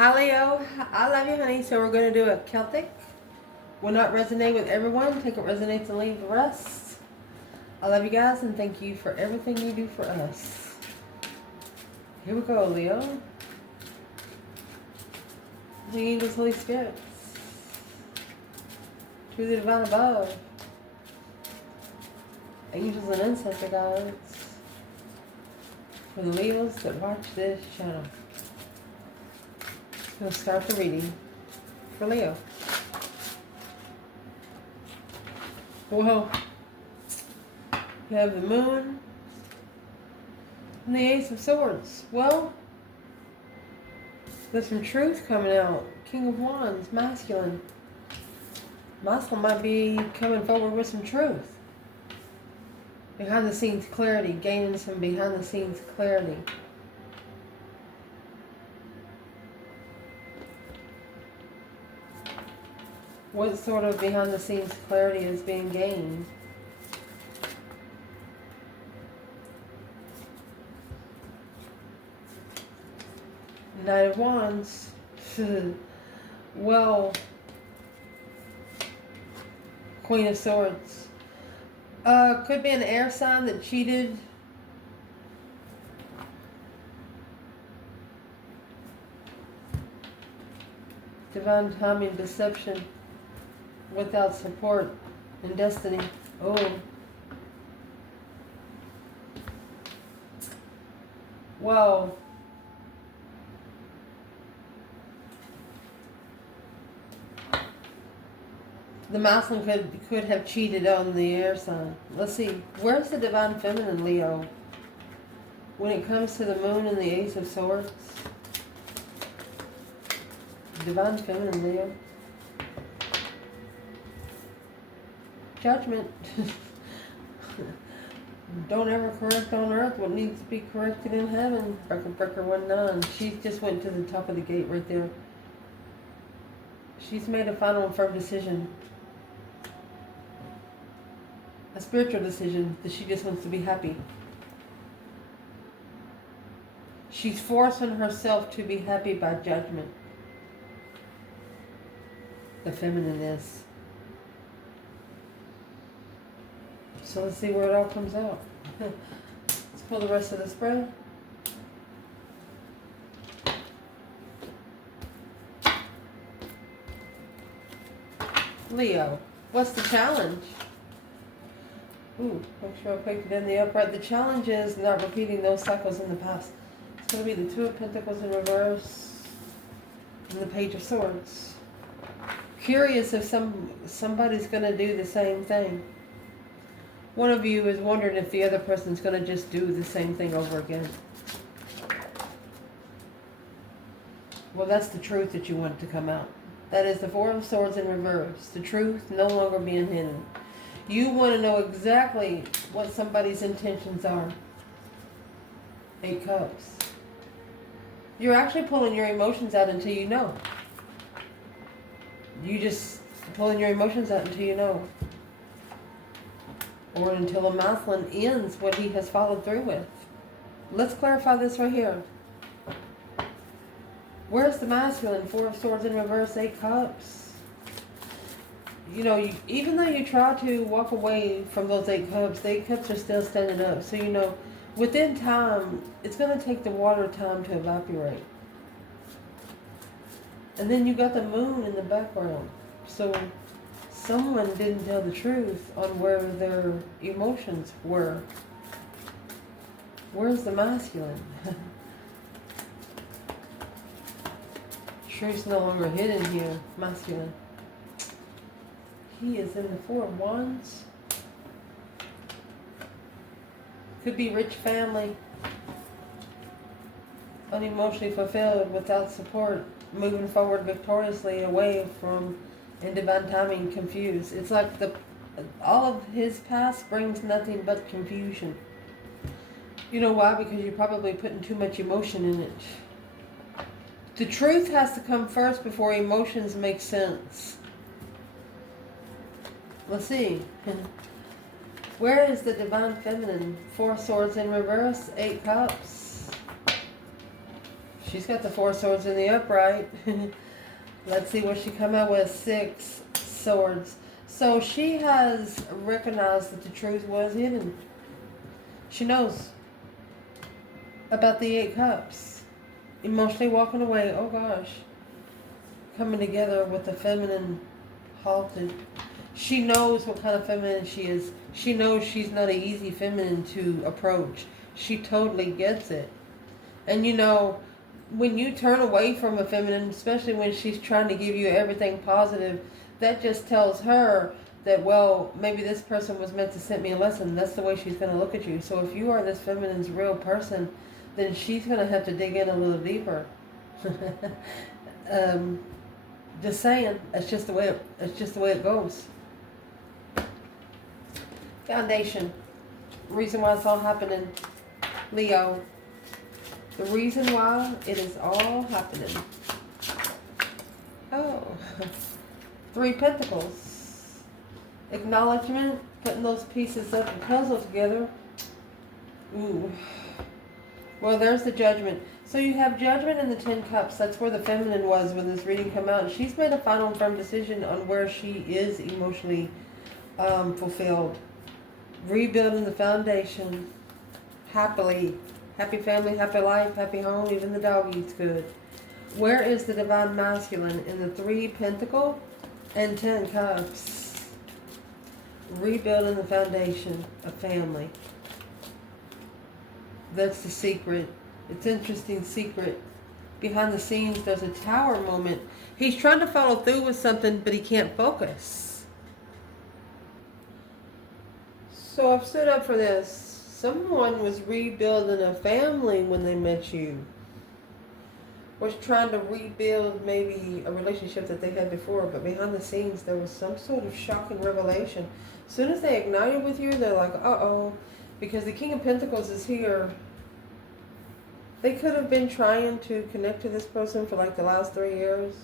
Hi Leo, I love you honey. So we're going to do a Celtic. Will not resonate with everyone. Take what resonates and leave the rest. I love you guys and thank you for everything you do for us. Here we go, Leo. The angels, Holy Spirits. To the divine above. Angels and ancestor guides. For the Leos that watch this channel. We'll start the reading for Leo. Well, you have the Moon and the Ace of Swords. Well, there's some truth coming out. King of Wands, masculine. Masculine might be coming forward with some truth. Behind the scenes clarity, gaining some behind the scenes clarity. What sort of behind the scenes clarity is being gained? Knight of Wands. Well, Queen of Swords. Could be an air sign that cheated. Divine timing, deception. Without support and destiny. Oh. Wow. The masculine could have cheated on the air sign. Let's see. Where's the divine feminine, Leo? When it comes to the Moon and the Ace of Swords. Divine feminine, Leo. Judgment. Don't ever correct on earth what needs to be corrected in heaven. Breaker 1-9. She just went to the top of the gate right there. She's made a final and firm decision. A spiritual decision that she just wants to be happy. She's forcing herself to be happy by judgment. The feminine is. So let's see where it all comes out. Let's pull the rest of the spread. Leo, what's the challenge? Ooh, make sure I picked it in the upright. The challenge is not repeating those cycles in the past. It's going to be the Two of Pentacles in reverse and the Page of Swords. Curious if somebody's going to do the same thing. One of you is wondering if the other person's going to just do the same thing over again. Well, that's the truth that you want to come out. That is the Four of Swords in reverse. The truth no longer being hidden. You want to know exactly what somebody's intentions are. 8 Cups. You're actually pulling your emotions out until you know. You just pulling your emotions out until you know. Or until a masculine ends what he has followed through with. Let's clarify this right here. Where's the masculine? 4 of Swords in reverse, 8 Cups. You know, even though you try to walk away from those 8 Cups, the 8 Cups are still standing up. So, you know, within time, it's going to take the water time to evaporate. And then you got the Moon in the background. So someone didn't tell the truth on where their emotions were. Where's the masculine? Truth's no longer hidden here, masculine. He is in the Four of Wands. Could be rich family. Unemotionally fulfilled, without support. Moving forward victoriously away from in divine timing, confused. It's like all of his past brings nothing but confusion. You know why? Because you're probably putting too much emotion in it. The truth has to come first before emotions make sense. Let's see. Where is the divine feminine? 4 Swords in reverse, 8 Cups. She's got the 4 swords in the upright. Let's see what she come out with. 6 swords. So she has recognized that the truth was hidden. She knows about the 8 cups. Emotionally walking away. Oh gosh. Coming together with the feminine halted. She knows what kind of feminine she is. She knows she's not an easy feminine to approach. She totally gets it. And you know, when you turn away from a feminine, especially when she's trying to give you everything positive, that just tells her that, well, maybe this person was meant to send me a lesson. That's the way she's going to look at you. So if you are this feminine's real person, then she's going to have to dig in a little deeper. Just saying, it's just the way it goes. Foundation. Reason why it's all happening. Leo. The reason why it is all happening. Oh. 3 Pentacles. Acknowledgement. Putting those pieces of the puzzle together. Ooh. Well, there's the Judgment. So you have Judgment in the 10 Cups. That's where the feminine was when this reading came out. She's made a final and firm decision on where she is emotionally fulfilled. Rebuilding the foundation. Happily. Happy family, happy life, happy home. Even the dog eats good. Where is the Divine Masculine in the 3 Pentacles and 10 Cups? Rebuilding the foundation of family. That's the secret. It's interesting secret. Behind the scenes, there's a Tower moment. He's trying to follow through with something, but he can't focus. So I've stood up for this. Someone was rebuilding a family when they met you. Was trying to rebuild maybe a relationship that they had before, but behind the scenes, there was some sort of shocking revelation. As soon as they ignited with you, they're like, uh-oh. Because the King of Pentacles is here. They could have been trying to connect to this person for like the last 3 years.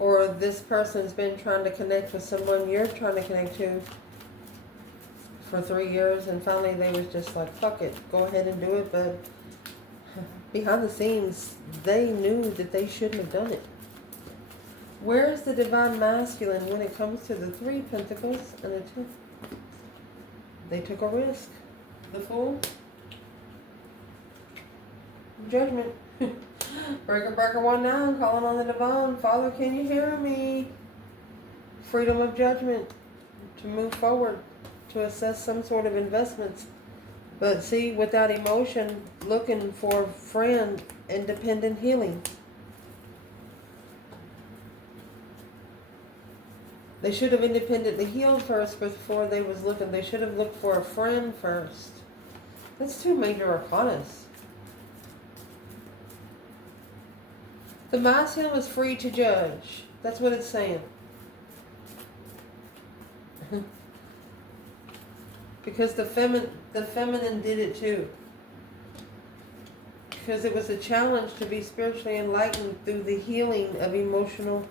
Or this person's been trying to connect with someone you're trying to connect to for 3 years. And finally they was just like, fuck it, go ahead and do it. But behind the scenes, they knew that they shouldn't have done it. Where is the Divine Masculine when it comes to the 3 Pentacles and the 2? They took a risk. The Fool. Judgment. Breaker 19, calling on the Divine. Father, can you hear me? Freedom of judgment. To move forward. To assess some sort of investments. But see, without emotion, looking for friend, independent healing. They should have independently healed first before they was looking. They should have looked for a friend first. That's 2 major arcanas. The masculine was free to judge. That's what it's saying. Because the feminine did it too. Because it was a challenge to be spiritually enlightened through the healing of emotional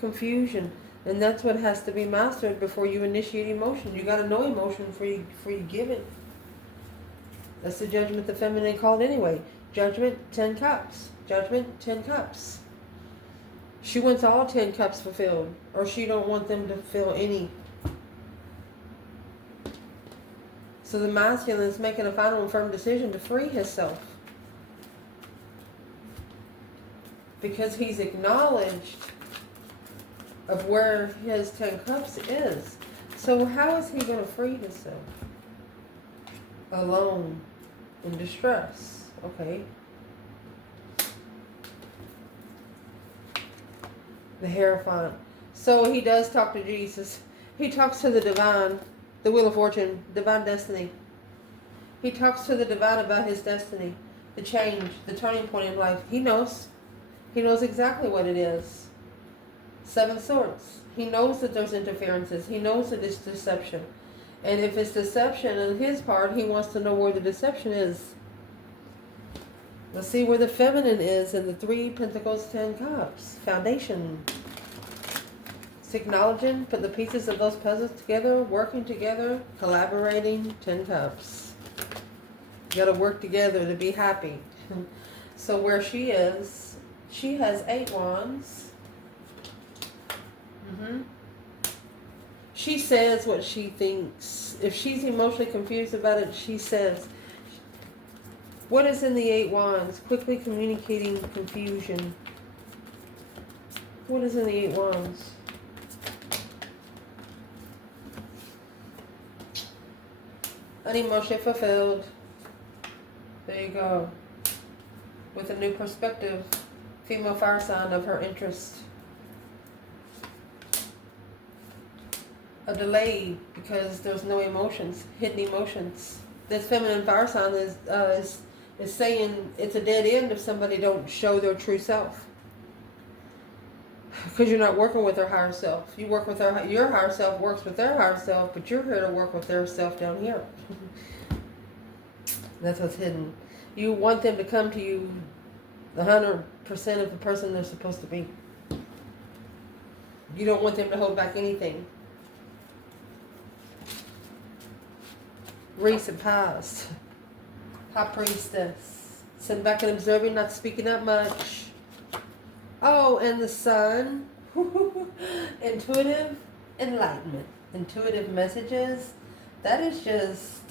confusion. And that's what has to be mastered before you initiate emotion. You got to know emotion before you give it. That's the Judgment the feminine called anyway. Judgment, 10 Cups. Judgment, 10 Cups. She wants all 10 cups fulfilled. Or she don't want them to fill any. So the masculine is making a final and firm decision to free himself. Because he's acknowledged of where his 10 Cups is. So how is he going to free himself? Alone. In distress. Okay. The Hierophant. So he does talk to Jesus. He talks to the Divine. The Wheel of Fortune. Divine Destiny. He talks to the Divine about his destiny. The change. The turning point in life. He knows. He knows exactly what it is. 7 Swords. He knows that there's interferences. He knows that it's deception. And if it's deception on his part, he wants to know where the deception is. Let's see where the feminine is in the 3 Pentacles, 10 Cups. Foundation. It's acknowledging, put the pieces of those puzzles together, working together, collaborating. 10 cups. You gotta work together to be happy. So where she is, she has 8 wands. She says what she thinks. If she's emotionally confused about it, she says. What is in the 8 wands? Quickly communicating confusion. What is in the 8 wands? Unemotionally fulfilled. There you go. With a new perspective. Female fire sign of her interest. A delay because there's no emotions, hidden emotions. This feminine fire sign is saying it's a dead end if somebody don't show their true self. Because you're not working with their higher self. You work with your higher self works with their higher self, but you're here to work with their self down here. That's what's hidden. You want them to come to you 100% of the person they're supposed to be. You don't want them to hold back anything. Recent past. High priestess. Sitting back and observing, not speaking up much. Oh, and the sun. Intuitive enlightenment. Intuitive messages. That is just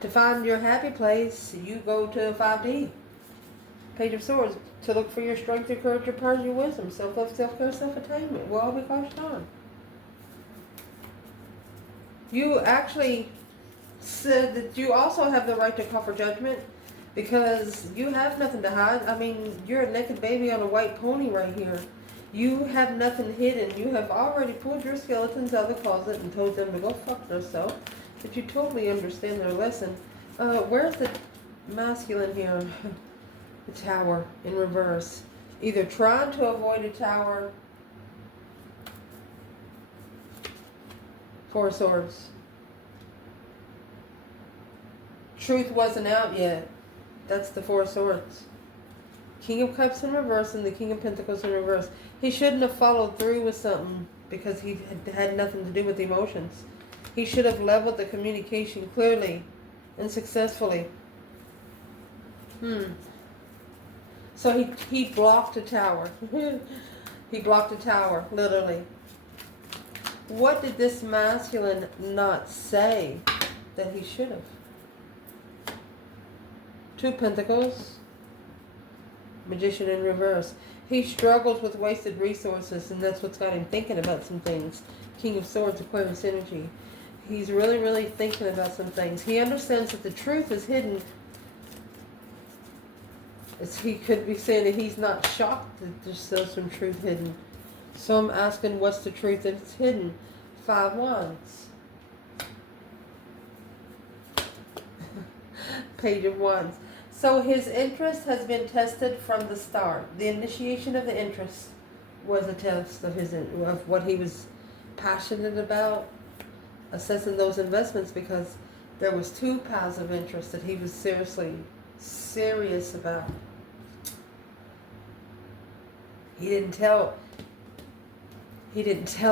to find your happy place. You go to 5D. Page of Swords. To look for your strength, your courage, your powers, your wisdom. Self-love, self-care, self-attainment. Will all be cautious on. You actually said that you also have the right to call for judgment because you have nothing to hide. I mean, you're a naked baby on a white pony right here. You have nothing hidden. You have already pulled your skeletons out of the closet and told them to go fuck themselves. But you totally understand their lesson. Where's the masculine here? The Tower in reverse. Either trying to avoid a tower. 4 swords. Truth wasn't out yet. That's the 4 swords. King of Cups in reverse and the King of Pentacles in reverse. He shouldn't have followed through with something because he had nothing to do with emotions. He should have leveled the communication clearly and successfully. So he blocked a tower. He blocked a tower, literally. What did this masculine not say that he should have? 2 Pentacles. Magician in reverse. He struggles with wasted resources, and that's what's got him thinking about some things. King of Swords, Aquarius energy. He's really, really thinking about some things. He understands that the truth is hidden. He could be saying that he's not shocked that there's still some truth hidden. So I'm asking, what's the truth that's hidden? 5 wands. Page of Wands. So his interest has been tested from the start. The initiation of the interest was a test of what he was passionate about, assessing those investments, because there was 2 paths of interest that he was serious about. He didn't tell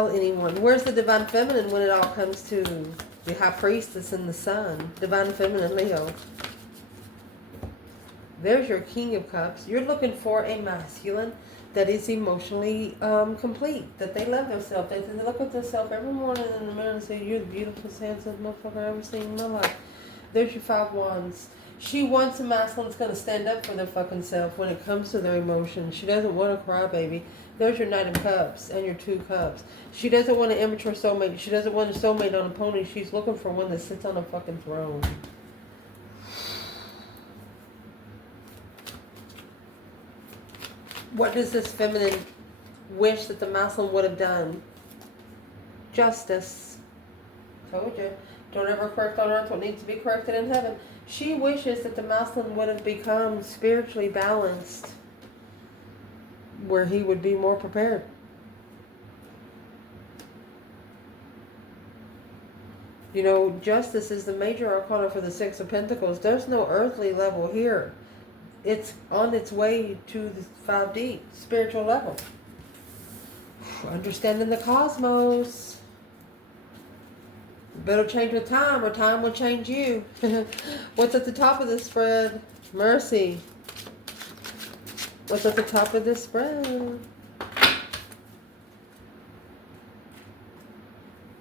anyone. Where's the Divine Feminine when it all comes to the High Priestess and the Sun? Divine Feminine, Leo. There's your King of Cups. You're looking for a masculine that is emotionally complete. That they love themselves. They look at themselves every morning in the mirror and say, "You're the beautiful, handsome motherfucker I've ever seen in my life." There's your 5 wands. She wants a masculine that's going to stand up for their fucking self when it comes to their emotions. She doesn't want to cry, baby. There's your Knight of Cups and your 2 cups. She doesn't want an immature soulmate. She doesn't want a soulmate on a pony. She's looking for one that sits on a fucking throne. What does this feminine wish that the masculine would have done? Justice. Told you. Don't ever correct on earth what needs to be corrected in heaven. She wishes that the masculine would have become spiritually balanced, where he would be more prepared. You know, justice is the major arcana for the 6 of Pentacles. There's no earthly level here. it's on its way to the 5D spiritual level. Understanding the cosmos. Better change with time, or time will change you. What's at the top of the spread? Mercy. What's at the top of this spread?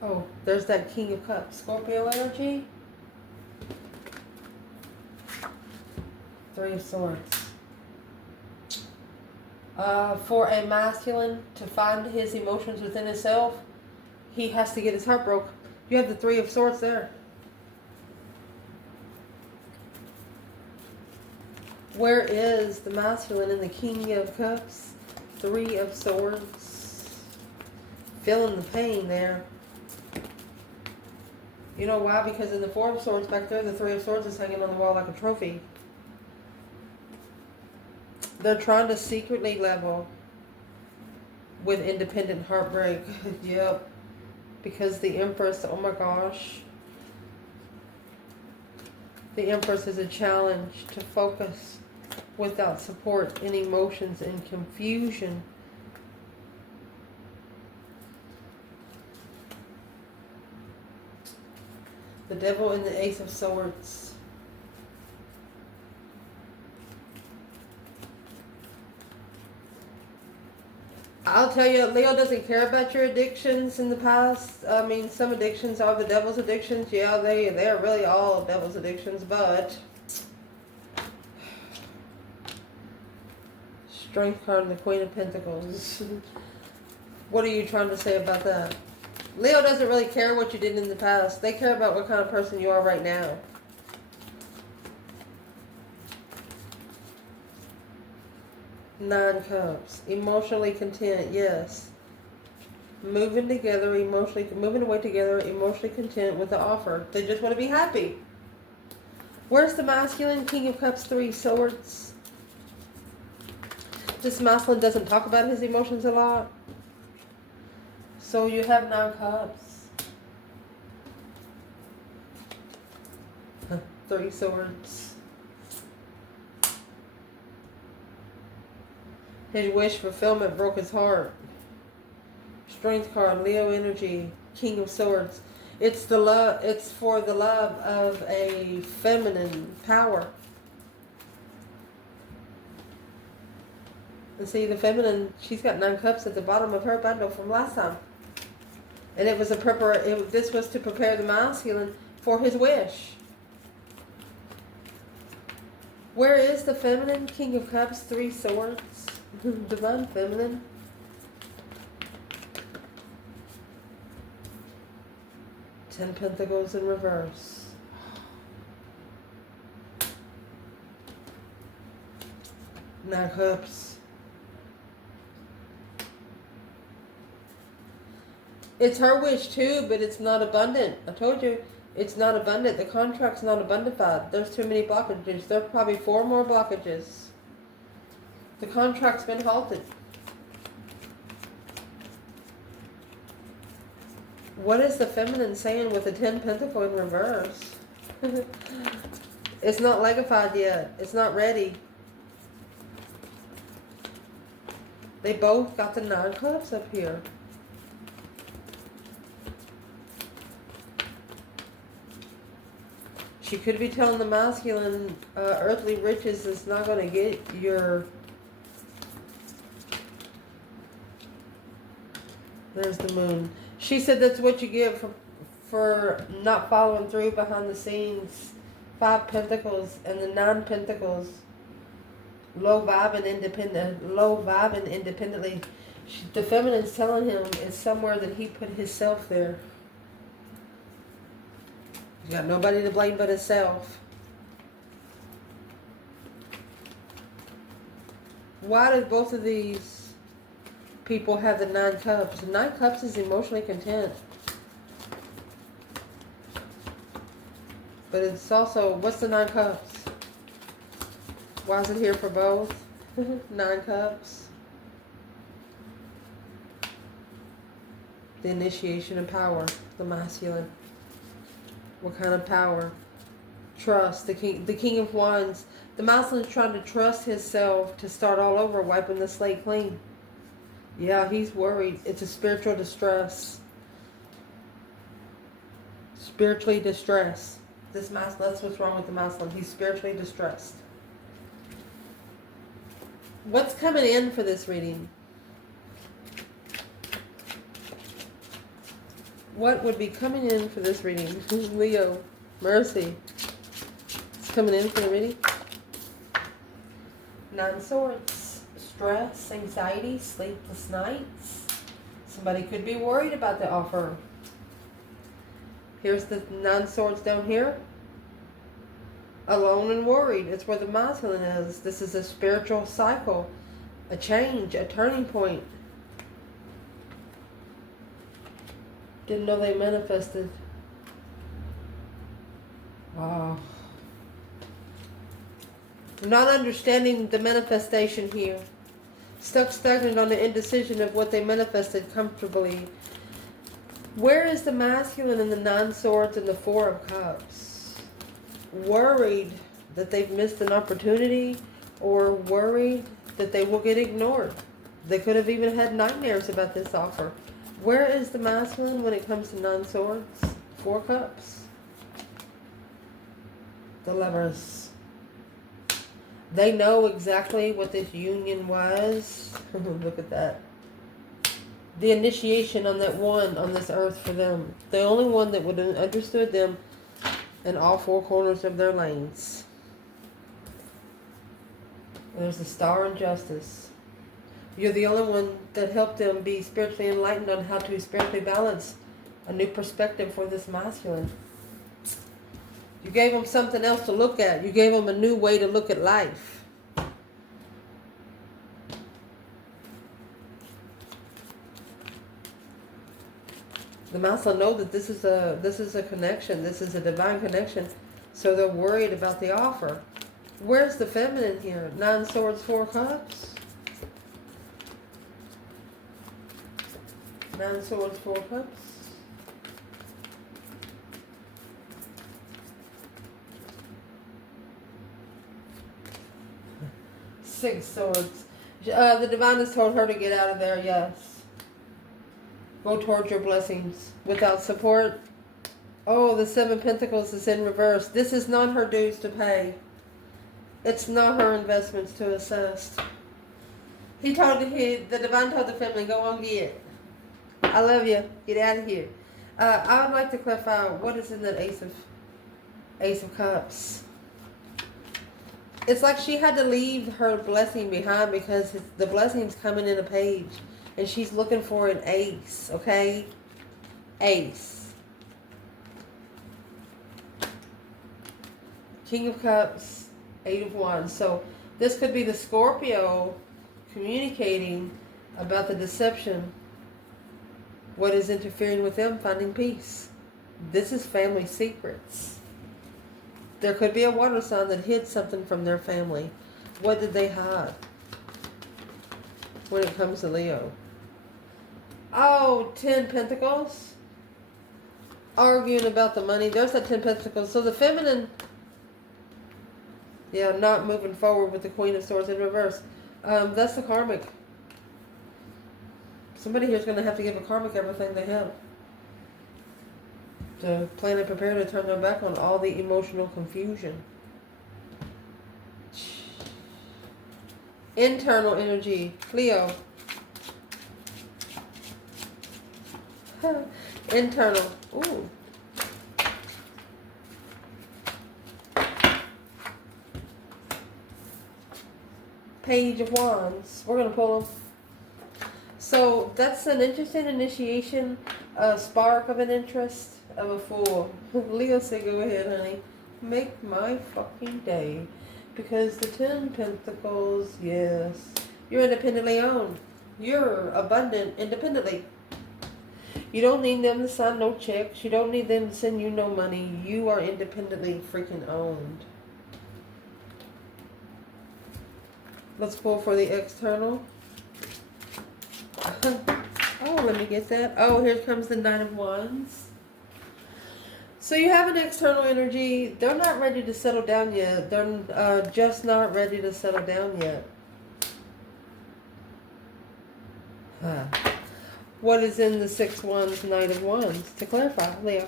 Oh, there's that King of Cups. Scorpio energy. Three of Swords. For a masculine to find his emotions within himself, he has to get his heart broke. You have the Three of Swords there. Where is the masculine in the King of Cups? Three of Swords. Feeling the pain there. You know why? Because in the Four of Swords back there, the Three of Swords is hanging on the wall like a trophy. They're trying to secretly level with independent heartbreak. Yep. Because the Empress, oh my gosh. The Empress is a challenge to focus without support in emotions and confusion. The Devil and the Ace of Swords. I'll tell you, Leo doesn't care about your addictions in the past. I mean, some addictions are the devil's addictions. Yeah, they're really all devil's addictions, but Strength card and the Queen of Pentacles. What are you trying to say about that? Leo doesn't really care what you did in the past. They care about what kind of person you are right now. Nine Cups. Emotionally content, yes. Moving together, moving away together, emotionally content with the offer. They just want to be happy. Where's the masculine? King of Cups, Three Swords. This masculine doesn't talk about his emotions a lot. So you have Nine Cups. Three Swords. His wish fulfillment broke his heart. Strength card, Leo energy, King of Swords. It's the love. It's for the love of a feminine power. And see, the feminine, she's got Nine Cups at the bottom of her bundle from last time. And it was this was to prepare the masculine for his wish. Where is the feminine? King of Cups, Three Swords. Divine feminine. Ten Pentacles in reverse. Nine Cups. It's her wish too, but it's not abundant. I told you, it's not abundant. The contract's not abundified. There's too many blockages. There are probably 4 more blockages. The contract's been halted. What is the feminine saying with the 10 Pentacle in reverse? It's not legified yet. It's not ready. They both got the 9 Cups up here. She could be telling the masculine, earthly riches is not going to get your... There's the Moon. She said that's what you get for not following through behind the scenes. 5 Pentacles and the 9 Pentacles. Low vibing independently. The feminine's telling him it's somewhere that he put himself there. He's got nobody to blame but himself. Why did both of these people have the 9 Cups? The 9 Cups is emotionally content. But it's also, what's the 9 Cups? Why is it here for both? 9 Cups. The initiation of power, the masculine. What kind of power? Trust. The King of Wands. The masculine is trying to trust himself to start all over, wiping the slate clean. Yeah, he's worried. It's a spiritual distress. Spiritually distressed. This masculine, that's what's wrong with the masculine. He's spiritually distressed. What's coming in for this reading? What would be coming in for this reading? Leo, mercy. It's coming in for the reading. 9 Swords. Stress, anxiety, sleepless nights. Somebody could be worried about the offer. Here's the 9 Swords down here. Alone and worried. It's where the masculine is. This is a spiritual cycle. A change. A turning point. Didn't know they manifested. Wow. Not understanding the manifestation here. Stuck stagnant on the indecision of what they manifested comfortably. Where is the masculine in the 9 Swords and the 4 of Cups? Worried that they've missed an opportunity, or worried that they will get ignored. They could have even had nightmares about this offer. Where is the masculine when it comes to 9 Swords? 4 Cups. The Lovers. They know exactly what this union was. Look at that. The initiation on that one on this earth for them. The only one that would have understood them in all 4 corners of their lanes. There's the Star and Justice. You're the only one that helped them be spiritually enlightened on how to spiritually balance a new perspective for this masculine. You gave them something else to look at. You gave them a new way to look at life. The masculine know that this is a connection. This is a divine connection. So they're worried about the offer. Where's the feminine here? 9 Swords, 4 Cups. 9 Swords, 4 Cups. Six Swords. The divine has told her to get out of there, yes. Go towards your blessings. Without support. Oh, the 7 Pentacles is in reverse. This is not her dues to pay. It's not her investments to assess. The divine told the family, go on, get. I love you. Get out of here. I would like to clarify what is in that Ace of Cups. It's like she had to leave her blessing behind because the blessing's coming in a page. And she's looking for an ace, okay? Ace. King of Cups, 8 of Wands. So this could be the Scorpio communicating about the deception. What is interfering with them finding peace. This is family secrets. There could be a water sign that hid something from their family. What did they hide? When it comes to Leo. Oh, 10 Pentacles. Arguing about the money. There's that 10 Pentacles. So the feminine, yeah, not moving forward with the Queen of Swords in reverse. That's the Karmic. Somebody here's going to have to give a Karmic everything they have. To plan and prepare to turn their back on all the emotional confusion. Internal energy. Leo. Internal. Ooh. Page of Wands. We're going to pull them. So that's an interesting initiation. A spark of an interest of a Fool. Leo said, go ahead, honey. Make my fucking day. Because the 10 Pentacles, yes. You're independently owned. You're abundant independently. You don't need them to sign no checks. You don't need them to send you no money. You are independently freaking owned. Let's pull for the external. Oh, let me get that. Oh, here comes the 9 of Wands. So you have an external energy. They're not ready to settle down yet. They're just not ready to settle down yet. Huh. What is in the 6 Wands, Knight of Wands? To clarify, Leo.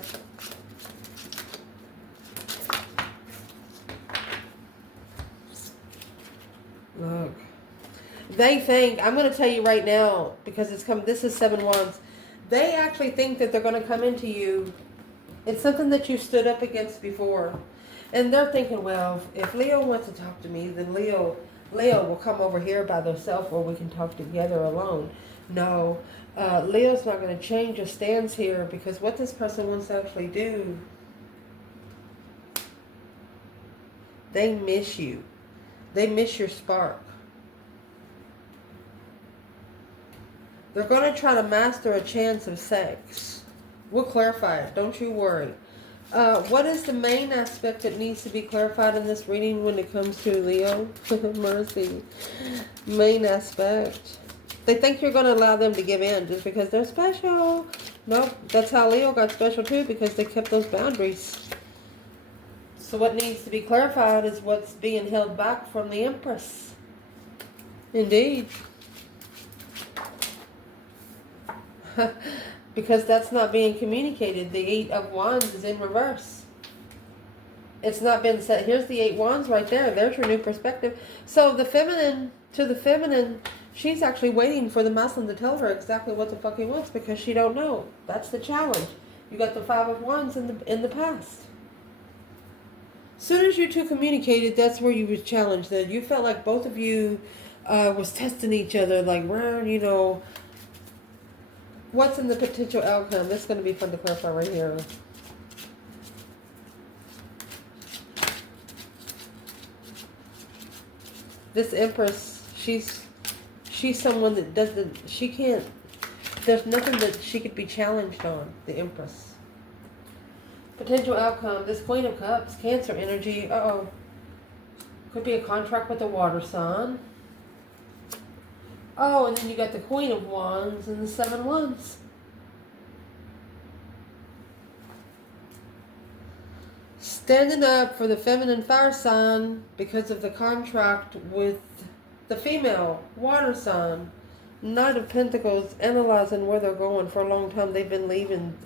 Look. They think, I'm going to tell you right now, because it's come, this is 7 Wands. They actually think that they're going to come into you. It's something that you stood up against before. And they're thinking, well, if Leo wants to talk to me, then Leo will come over here by themselves where we can talk together alone. No, Leo's not going to change his stance here, because what this person wants to actually do, they miss you. They miss your spark. They're going to try to master a chance of sex. We'll clarify it. Don't you worry. What is the main aspect that needs to be clarified in this reading when it comes to Leo? Mercy. Main aspect. They think you're going to allow them to give in just because they're special. Nope. That's how Leo got special too, because they kept those boundaries. So what needs to be clarified is what's being held back from the Empress. Indeed. Because that's not being communicated. The 8 of Wands is in reverse. It's not been set. Here's the 8 Wands right there. There's your new perspective. So the feminine, to the feminine, she's actually waiting for the masculine to tell her exactly what the fuck he wants, because she don't know. That's the challenge. You got the 5 of Wands in the past. Soon as you two communicated, that's where you was challenged. That you felt like both of you was testing each other, like, you know, what's in the potential outcome? That's going to be fun to clarify right here. This Empress, she's someone that doesn't, she can't, there's nothing that she could be challenged on, the Empress. Potential outcome, this Queen of Cups, Cancer energy, uh-oh. Could be a contract with a water sign. Oh, and then you got the Queen of Wands and the 7 Wands. Standing up for the feminine fire sign because of the contract with the female water sign. Knight of Pentacles, analyzing where they're going for a long time. They've been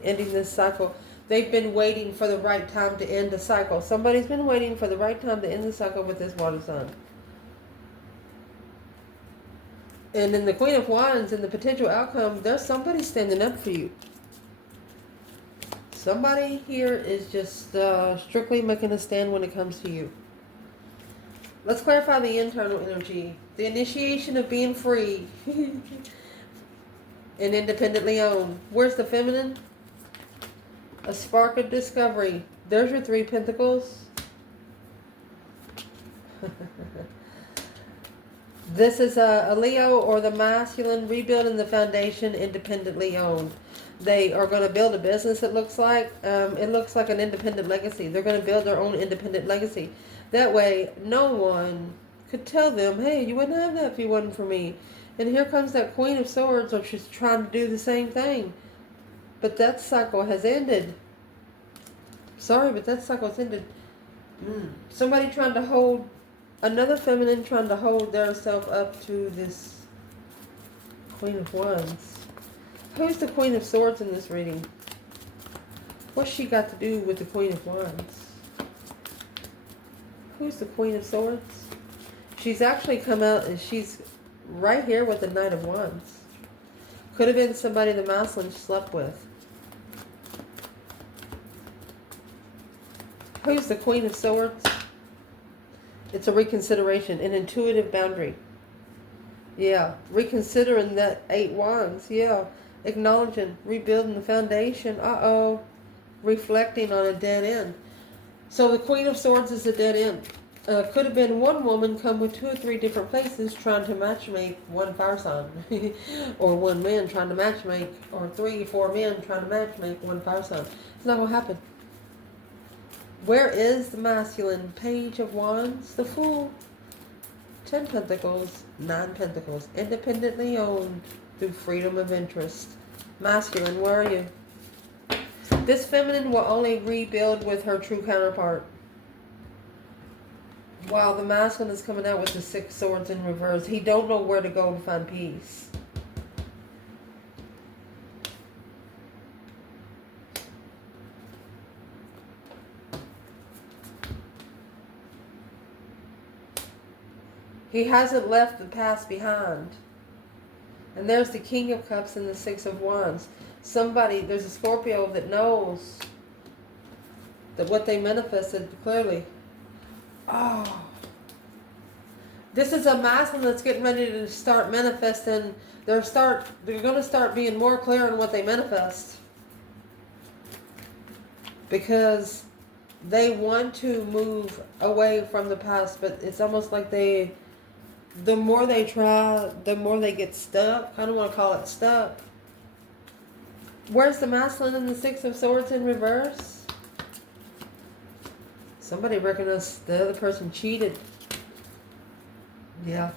ending this cycle. They've been waiting for the right time to end the cycle. Somebody's been waiting for the right time to end the cycle with this water sign. And in the Queen of Wands and the potential outcome, there's somebody standing up for you. Somebody here is just strictly making a stand when it comes to you. Let's clarify the internal energy. The initiation of being free and independently owned. Where's the feminine? A spark of discovery. There's your 3 Pentacles. This is a Leo or the masculine rebuilding the foundation, independently owned. They are going to build a business, it looks like. It looks like an independent legacy. They're going to build their own independent legacy. That way, no one could tell them, hey, you wouldn't have that if you wasn't for me. And here comes that Queen of Swords, which is trying to do the same thing. But that cycle has ended. Sorry, but that cycle's ended. Somebody trying to hold, another feminine trying to hold their self up to this Queen of Wands. Who's the Queen of Swords in this reading? What's she got to do with the Queen of Wands? Who's the Queen of Swords? She's actually come out and she's right here with the Knight of Wands. Could have been somebody the masculine slept with. Who's the Queen of Swords? It's a reconsideration, an intuitive boundary. Yeah, reconsidering that 8 Wands. Yeah, acknowledging, rebuilding the foundation. Uh-oh, reflecting on a dead end. So the Queen of Swords is a dead end. Could have been one woman come with 2 or 3 different places trying to matchmake one fire sign. Or one man trying to matchmake, or 3 or 4 men trying to matchmake one fire sign. It's not what happened. Where is the masculine? Page of Wands, the Fool. 10 Pentacles, 9 Pentacles. Independently owned through freedom of interest. Masculine, where are you? This feminine will only rebuild with her true counterpart. While the masculine is coming out with the 6 swords in reverse. He don't know where to go to find peace. He hasn't left the past behind. And there's the King of Cups and the 6 of Wands. Somebody, there's a Scorpio that knows that what they manifested clearly. Oh. This is a masculine that's getting ready to start manifesting. They're going to start being more clear on what they manifest. Because they want to move away from the past, but it's almost like the more they try, the more they get stuck. I don't want to call it stuck. Where's the masculine and the 6 of Swords in reverse? Somebody recognized the other person cheated. Yeah.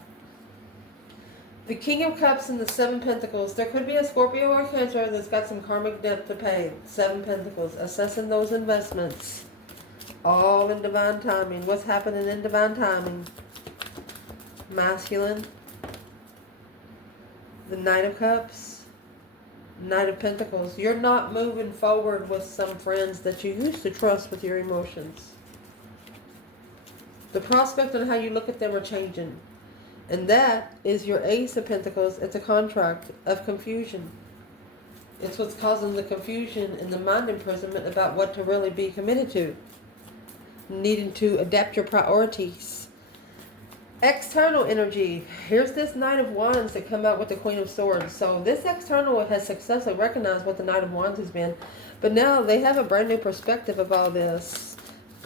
The King of Cups and the 7 Pentacles. There could be a Scorpio or Cancer that's got some karmic debt to pay. 7 Pentacles. Assessing those investments. All in divine timing. What's happening in divine timing? Masculine. The Knight of Cups. Knight of Pentacles. You're not moving forward with some friends that you used to trust with your emotions. The prospect on how you look at them are changing. And that is your Ace of Pentacles. It's a contract of confusion. It's what's causing the confusion and the mind imprisonment about what to really be committed to. Needing to adapt your priorities. External energy. Here's this Knight of Wands that come out with the Queen of Swords. So this external has successfully recognized what the Knight of Wands has been. But now they have a brand new perspective of all this.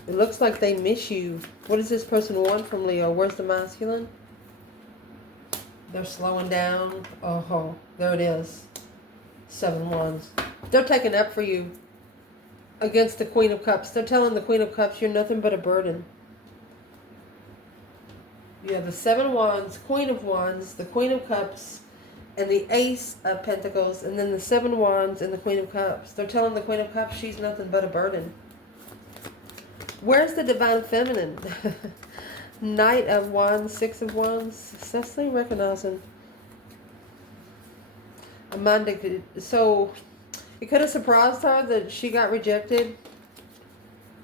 It looks like they miss you. What does this person want from Leo? Where's the masculine? They're slowing down. Oh, there it is. 7 Wands. They're taking up for you against the Queen of Cups. They're telling the Queen of Cups you're nothing but a burden. You have the 7 Wands, Queen of Wands, the Queen of Cups, and the Ace of Pentacles, and then the 7 Wands and the Queen of Cups. They're telling the Queen of Cups she's nothing but a burden. Where's the Divine Feminine? Knight of Wands, 6 of Wands. Successfully recognizing. Amanda, so it could have surprised her that she got rejected.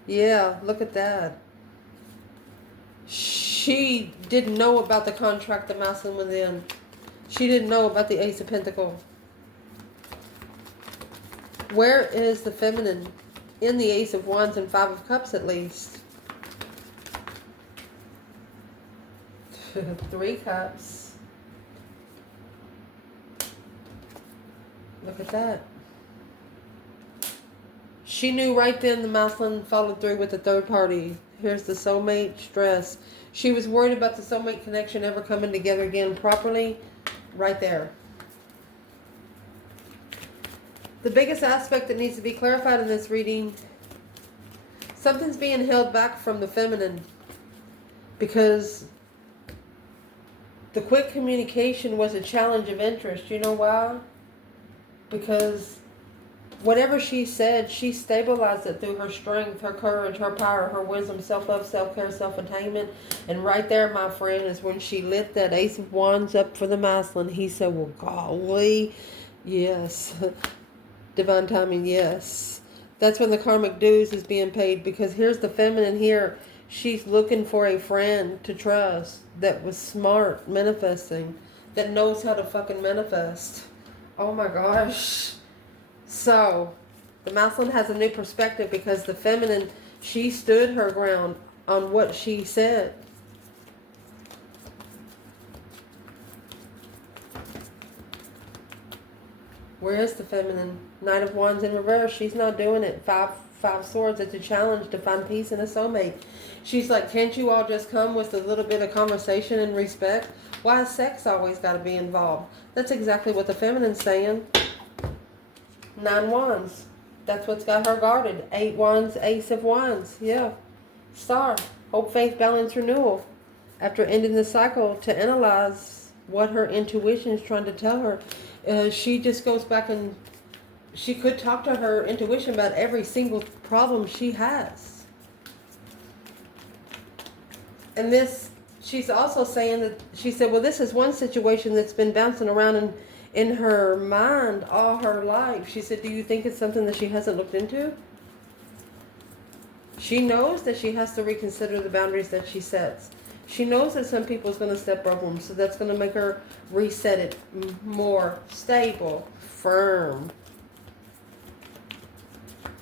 Yeah, look at that. She didn't know about the contract the masculine was in. She didn't know about the Ace of Pentacles. Where is the feminine? In the Ace of Wands and 5 of Cups at least. 3 Cups. Look at that. She knew right then the masculine followed through with the 3rd party. Here's the soulmate stress. She was worried about the soulmate connection ever coming together again properly. Right there. The biggest aspect that needs to be clarified in this reading, something's being held back from the feminine because the quick communication was a challenge of interest. You know why? Because whatever she said, she stabilized it through her strength, her courage, her power, her wisdom, self-love, self-care, self-attainment. And right there, my friend, is when she lit that Ace of Wands up for the masculine. He said, well, golly, yes. Divine timing, yes. That's when the karmic dues is being paid, because here's the feminine here. She's looking for a friend to trust that was smart manifesting, that knows how to fucking manifest. Oh my gosh. So, the masculine has a new perspective because the feminine, she stood her ground on what she said. Where is the feminine? Knight of Wands in reverse. She's not doing it. 5 Swords. It's a challenge to find peace in a soulmate. She's like, can't you all just come with a little bit of conversation and respect? Why has sex always got to be involved? That's exactly what the feminine's saying. 9 Wands. That's what's got her guarded. 8 Wands, Ace of Wands. Yeah. Star. Hope, faith, balance, renewal. After ending the cycle, to analyze what her intuition is trying to tell her. She just goes back and she could talk to her intuition about every single problem she has. And this, she's also saying that, she said, well, this is one situation that's been bouncing around in her mind all her life. She said, do you think it's something that she hasn't looked into? She knows that she has to reconsider the boundaries that she sets. She knows that some people's going to step over them, so that's going to make her reset it more stable, firm.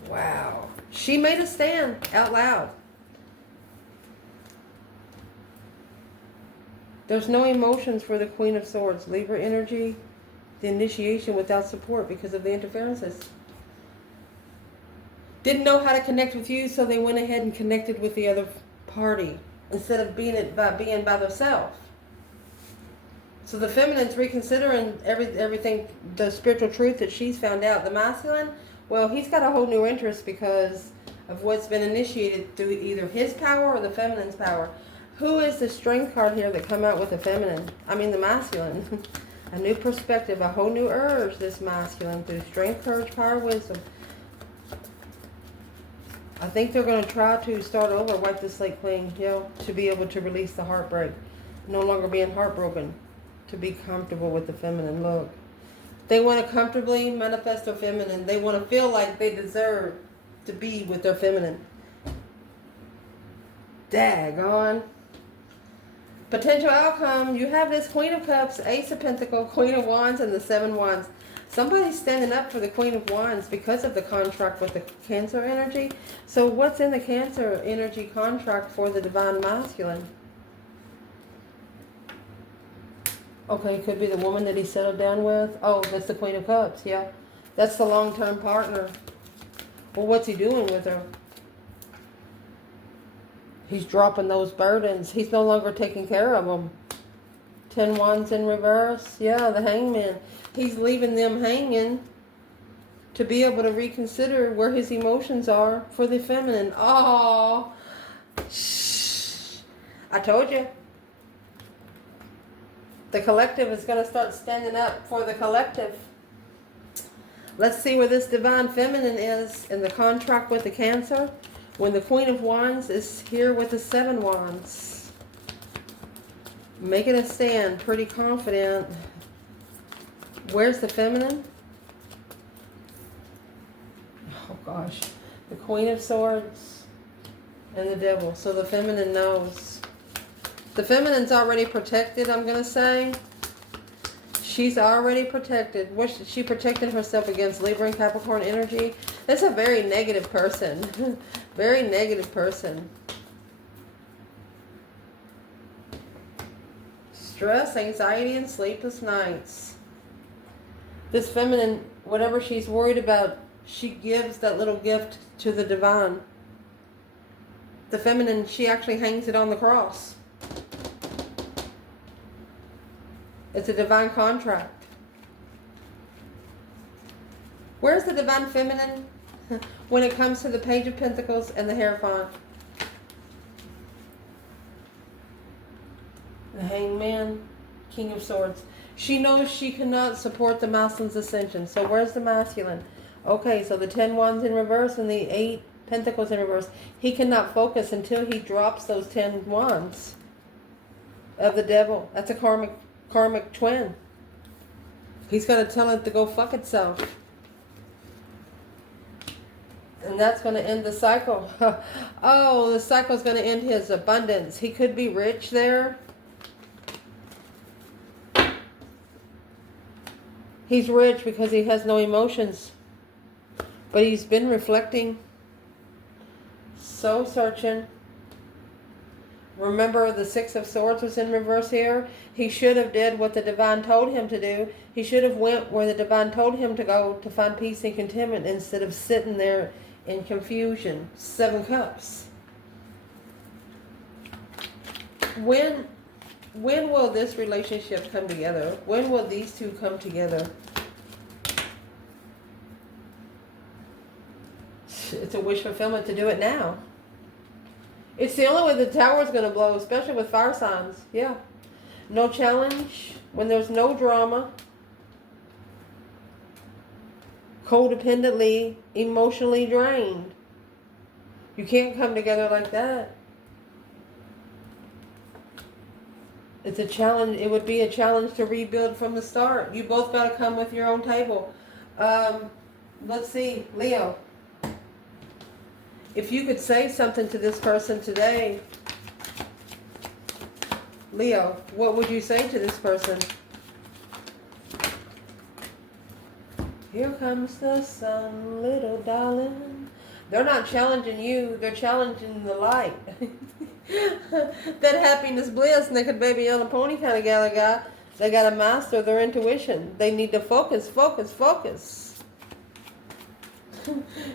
Wow. She made a stand out loud. There's no emotions for the Queen of Swords. Libra energy, the initiation without support because of the interferences. Didn't know how to connect with you, so they went ahead and connected with the other party instead of being by themselves. So the feminine's reconsidering everything, the spiritual truth that she's found out. The masculine, well, he's got a whole new interest because of what's been initiated through either his power or the feminine's power. Who is the strength card here that come out with the feminine? I mean the masculine. A new perspective, a whole new urge, this masculine, through strength, courage, power, wisdom. I think they're going to try to start over, wipe the slate clean, to be able to release the heartbreak. No longer being heartbroken. To be comfortable with the feminine look. They want to comfortably manifest their feminine. They want to feel like they deserve to be with their feminine. Daggone. Potential outcome. You have this Queen of Cups, Ace of Pentacles, Queen of Wands, and the Seven Wands. Somebody's standing up for the Queen of Wands because of the contract with the Cancer energy. So what's in the Cancer energy contract for the Divine Masculine? Okay, could be the woman that he settled down with. Oh, that's the Queen of Cups, yeah. That's the long-term partner. Well, what's he doing with her? He's dropping those burdens. He's no longer taking care of them. 10 Wands in reverse. Yeah, the Hangman. He's leaving them hanging to be able to reconsider where his emotions are for the feminine. Oh, shh. I told you. The collective is going to start standing up for the collective. Let's see where this divine feminine is in the contract with the Cancer. When the Queen of Wands is here with the Seven Wands. Making a stand, pretty confident. Where's the feminine? Oh gosh. The Queen of Swords and the Devil. So the feminine knows. The feminine's already protected, I'm going to say. She's already protected. What's she protecting herself against? Libra and Capricorn energy. That's a very negative person. Very negative person. Stress, anxiety, and sleepless nights. This feminine, whatever she's worried about, she gives that little gift to the divine. The feminine, she actually hangs it on the cross. It's a divine contract. Where's the divine feminine when it comes to the Page of Pentacles and the Hierophant? The Hangman, King of Swords. She knows she cannot support the masculine's ascension. So where's the masculine? Okay, so the 10 Wands in reverse and the 8 Pentacles in reverse. He cannot focus until he drops those 10 Wands of the Devil. That's a karmic twin. He's going to tell it to go fuck itself. And that's going to end the cycle. Oh, the cycle is going to end his abundance. He could be rich there. He's rich because he has no emotions. But he's been reflecting. So searching. Remember, the Six of Swords was in reverse here. He should have did what the divine told him to do. He should have went where the divine told him to go to find peace and contentment instead of sitting there in confusion. 7 Cups. When will this relationship come together? When will these two come together? It's a wish fulfillment to do it now. It's the only way the tower is going to blow, especially with fire signs. Yeah. No challenge. When there's no drama. codependently, emotionally drained. You can't come together like that. It's a challenge. It would be a challenge to rebuild from the start. You both got to come with your own table. Let's see, Leo. If you could say something to this person today, Leo, what would you say to this person? Here comes the sun, little darling. They're not challenging you. They're challenging the light. That happiness, bliss, naked baby on a pony kind of gal guy. They got to master their intuition. They need to focus, focus, focus.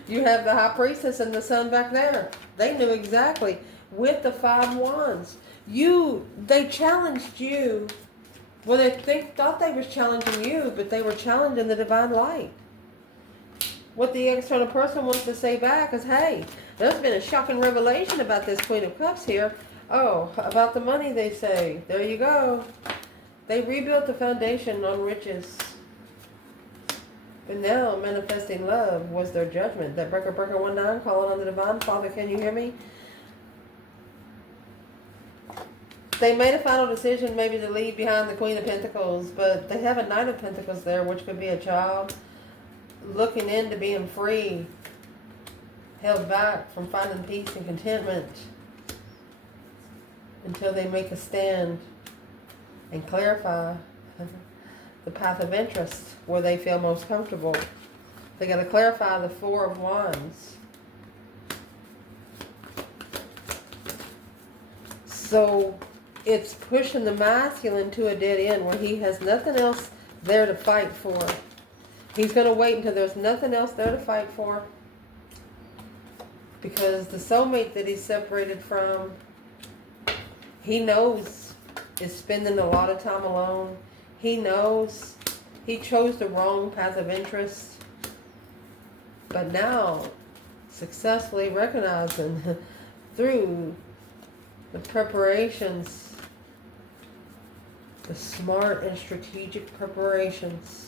You have the high priestess and the sun back there. They knew exactly with the 5 wands. They challenged you. Well, they thought they was challenging you, but they were challenging the divine light. What the external person wants to say back is, hey, there's been a shocking revelation about this Queen of Cups here. Oh, about the money, they say. There you go. They rebuilt the foundation on riches. But now, manifesting love was their judgment. That breaker 19 calling on the divine. Father, can you hear me? They made a final decision maybe to leave behind the Queen of Pentacles, but they have a Knight of Pentacles there, which could be a child looking into being free, held back from finding peace and contentment until they make a stand and clarify the path of interest where they feel most comfortable. They got to clarify the 4 of Wands. So it's pushing the masculine to a dead end where he has nothing else there to fight for. He's going to wait until there's nothing else there to fight for. Because the soulmate that he's separated from, he knows is spending a lot of time alone. He knows he chose the wrong path of interest. But now, successfully recognizing through the preparations, the smart and strategic preparations,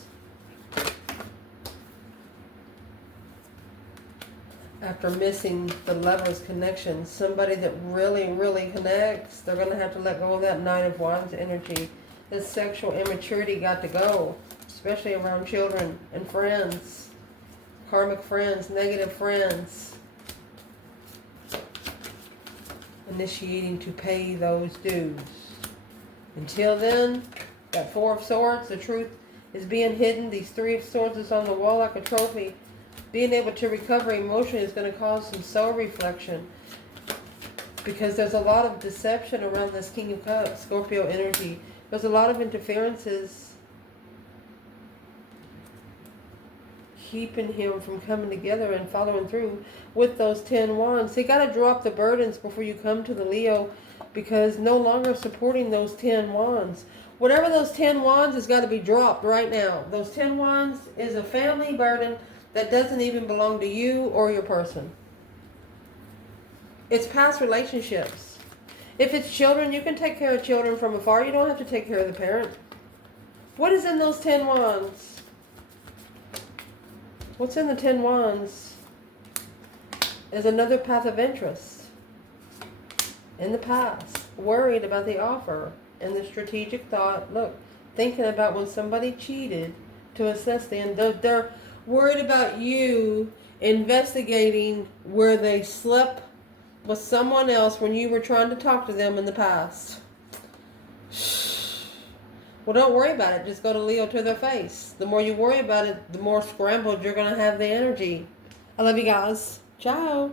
after missing the lover's connection, somebody that really, really connects, they're going to have to let go of that 9 of Wands energy. This sexual immaturity got to go, especially around children and friends, karmic friends, negative friends. Initiating to pay those dues. Until then, that 4 of Swords, the truth is being hidden. These 3 of Swords is on the wall like a trophy. Being able to recover emotion is going to cause some soul reflection. Because there's a lot of deception around this King of Cups, Scorpio energy. There's a lot of interferences keeping him from coming together and following through with those 10 wands. So you got to drop the burdens before you come to the Leo, because no longer supporting those 10 wands. Whatever those 10 wands has got to be dropped right now. Those 10 wands is a family burden that doesn't even belong to you or your person. It's past relationships. If it's children, you can take care of children from afar. You don't have to take care of the parent. What is in those 10 wands? What's in the 10 wands is another path of interest. In the past, worried about the offer and the strategic thought. Look, thinking about when somebody cheated to assess the end. They're worried about you investigating where they slept with someone else when you were trying to talk to them in the past. Well, don't worry about it. Just go to Leo to their face. The more you worry about it, the more scrambled you're going to have the energy. I love you guys. Ciao.